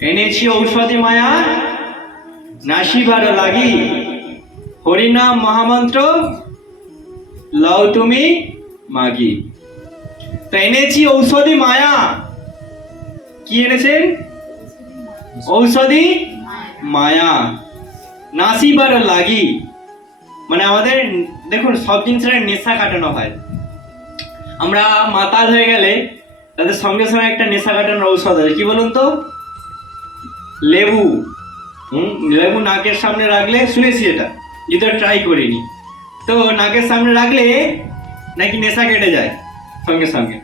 এনেছি ঔষধি মায়া নাশিবার লাগি, হরিনাম মহামন্ত্র লও তুমি মাগি। তো এনেছি ঔষধি মায়া। কি এনেছেন? ঔষধি মায়া নাশিবার লাগি। মানে আমাদের দেখুন, সব জিনিসের নেশা কাটানো হয়। আমরা মাতাল হয়ে গেলে তাদের সঙ্গে সঙ্গে একটা নেশা কাটানোর ঔষধ আছে। কি বলুন তো? লেবু। লেবু নাকের সামনে রাখলে, শুনেছি এটা, যেটা ট্রাই করিনি, তো নাকের সামনে রাখলে নাকি নেশা কেটে যায় সঙ্গে সঙ্গে।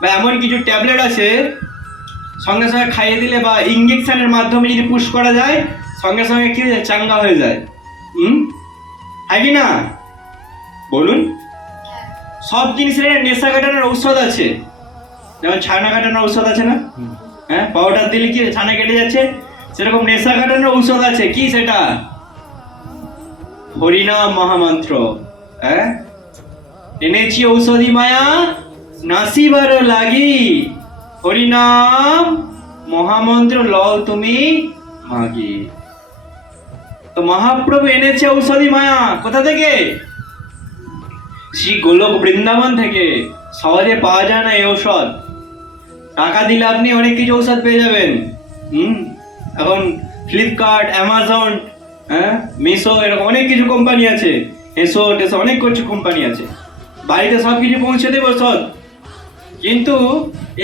বা এমন কিছু ট্যাবলেট আছে সঙ্গে সঙ্গে খাইয়ে দিলে বা ইঞ্জেকশনের মাধ্যমে যদি পুশ করা যায়, সঙ্গে সঙ্গে কি হয়ে যায়? চাঙ্গা হয়ে যায়। হ্যাঁ কি না বলুন? সব জিনিসের নেশা কাটানোর ঔষধ আছে। যেমন ছানা কাটানোর ঔষধ আছে না? হ্যাঁ, পাউডার দিলে কি ছানা কেটে যাচ্ছে, সেরকম নেশা কাটানোর ঔষধ আছে। কি সেটা? হরিনাম মহামন্ত্র। হ্যাঁ, এনেছি ঔষধি মায়া নাসিবার লাগি, হরিনাম মহামন্ত্র লও তুমি মাগি। তো মহাপ্রভু এনেছে ঔষধি মায়া কোথা থেকে? শ্রী গোলক বৃন্দাবন থেকে। সহজে পাওয়া যায় না এই ঔষধ। টাকা দিলে আপনি অনেক কিছু ঔষধ পেয়ে যাবেন। এখন ফ্লিপকার্ট, অ্যামাজন, মিশো, এরকম অনেক কিছু কোম্পানি আছে। এসো টেসো অনেক কিছু কোম্পানি আছে, বাড়িতে সব কিছু পৌঁছে দেবে ঔষধ। কিন্তু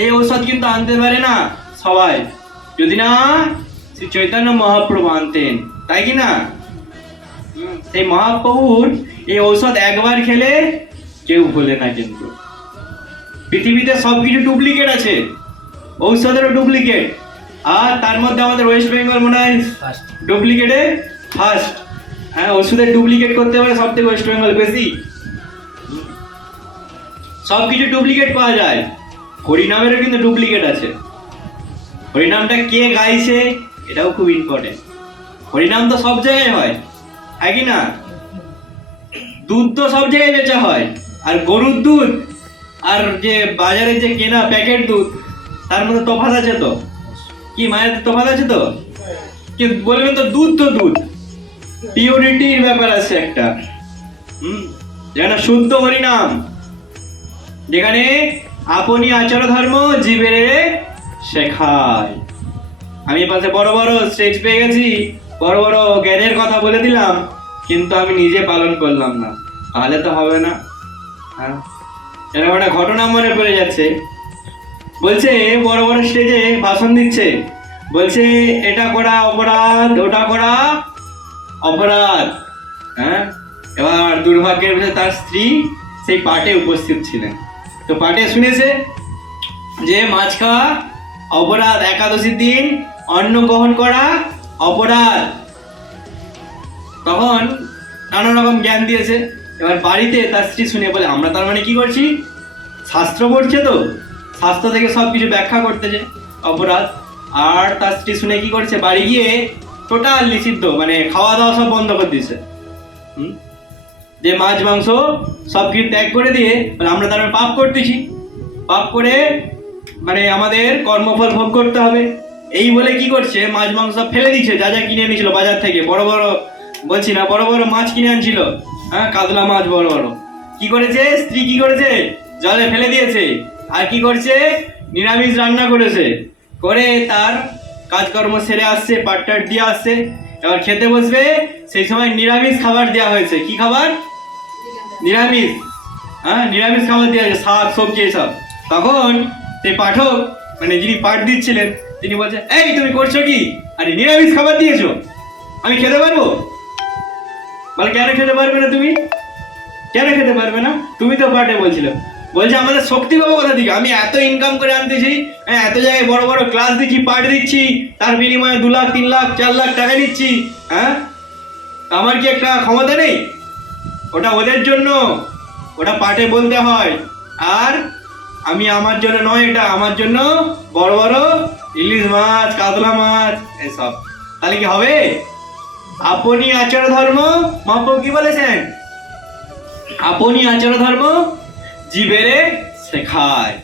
এই ঔষধ কিন্তু আনতে পারে না সবাই, যদি না শ্রী চৈতন্য মহাপ্রভু আনতেন, তাই কি না? এই মহাপ্রভুর এই ঔষধ একবার খেলে কেউ ভোলে না। কিন্তু পৃথিবীতে সবকিছু ডুপ্লিকেট আছে, ঔষধেরও ডুপ্লিকেট। আর তার মধ্যে আমাদের ওয়েস্ট বেঙ্গল মনে হয় ডুপ্লিকেটে ফার্স্ট। হ্যাঁ, ওষুধের ডুপ্লিকেট করতে পারে সব থেকে ওয়েস্ট বেঙ্গল বেশি। সবকিছু ডুপ্লিকেট পাওয়া যায়। হরিনামেরও কিন্তু ডুপ্লিকেট আছে। হরিনামটা কে গাইছে এটাও খুব ইম্পর্টেন্ট। হরিনাম তো সব জায়গায় হয়, হ্যাঁ কি না? দুধ তো সব জায়গায় বেচা হয়, আর গরুর দুধ আর যে বাজারে যে কেনা প্যাকেট দুধ, তার মধ্যে তফাৎ আছে তো? কি মায়ের তফাৎ আছে তো? কি বলবেন তো? দুধ তো দুধ, পিওরিটির ব্যাপার আছে একটা। যেন শুদ্ধ হরিনাম, যেখানে আপনি আচার ধর্ম জীবের শেখায়। আমি পাশে বড় বড় স্টেজ পেয়ে গেছি, বড় বড় জ্ঞানের কথা বলে দিলাম, কিন্তু আমি নিজে পালন করলাম না, তাহলে তো হবে না। হ্যাঁ, এরকম একটা ঘটনা মনে পড়ে যাচ্ছে। বলছে বড় বড় স্টেজে ভাষণ দিচ্ছে, বলছে এটা করা অপরাধ, ওটা করা অপরাধ। হ্যাঁ, এবার দুর্ভাগ্যের বিষয়ে তার স্ত্রী সেই পাঠে উপস্থিত ছিলেন। তো পাঠে শুনেছে যে মাছ খাওয়া অপরাধ, একাদশীর দিন অন্ন গ্রহণ করা অপরাধ। তখন নানা রকম জ্ঞান দিয়েছে। এবার বাড়িতে তার স্ত্রী শুনে বলে, আমরা তার মানে কি করছি? শাস্ত্র পড়ছে তো, শাস্ত্র থেকে সব কিছু ব্যাখ্যা করতেছে অপরাধ। আর তার স্ত্রী শুনে কি করছে? বাড়ি গিয়ে টোটাল নিষিদ্ধ, মানে খাওয়া দাওয়া সব বন্ধ করে দিয়েছে। যে মাছ মাংস সব কিছু ত্যাগ করে দিয়ে আমরা তার মানে পাপ করতেছি, পাপ করে মানে আমাদের কর্মফল ভোগ করতে হবে, এই বলে কি করছে? মাছ মাংস ফেলে দিচ্ছে। যা যা কিনে এনেছিল বাজার থেকে, বড় বড় বলছি না, বড় বড় মাছ কিনে আনছিল, হ্যাঁ, কাতলা মাছ বড় বড়, কি করেছে স্ত্রী? কি করেছে? জলে ফেলে দিয়েছে। আর কি করছে? নিরামিষ রান্না করেছে, করে তার কাজকর্ম সেরে আসছে, পাটটাট দিয়ে আসছে, এবার খেতে বসবে। সেই সময় নিরামিষ খাবার দেওয়া হয়েছে। কি খাবার? নিরামিষ। হ্যাঁ, নিরামিষ খাবার দেওয়া হয়েছে, শাক সবজি এসব। তখন সেই পাঠক, মানে যিনি পাঠ দিচ্ছিলেন, তিনি বলছে, এই তুমি করছো কি? আরে নিরামিষ খাবার দিয়েছো, আমি খেতে পারবো? বলে, কেন খেতে পারবে না তুমি? কেন খেতে পারবে না? তুমি তো পাঠে বলছিলে। বলছে, আমাদের শক্তি পাবো কোথা থেকে? আমি এত ইনকাম করে আনতেছি, হ্যাঁ, এত জায়গায় বড় বড় ক্লাস দিচ্ছি, পাঠ দিচ্ছি, তার বিনিময়ে 2 লাখ 3 লাখ 4 লাখ টাকা নিচ্ছি। হ্যাঁ, আমার কি একটা ক্ষমতা নেই? ওটা ওদের জন্য, ওটা পাঠে বলতে হয়। আর আমি আমার জন্য নয়, এটা আমার জন্য বড় বড় ইলিশ মাছ, কাতলা মাছ এসব। তাহলে কি হবে? আপনি আচার ধর্ম, মহাপ্রভু কি বলেছেন? আপনি আচার ধর্ম জীবেরে শেখায়।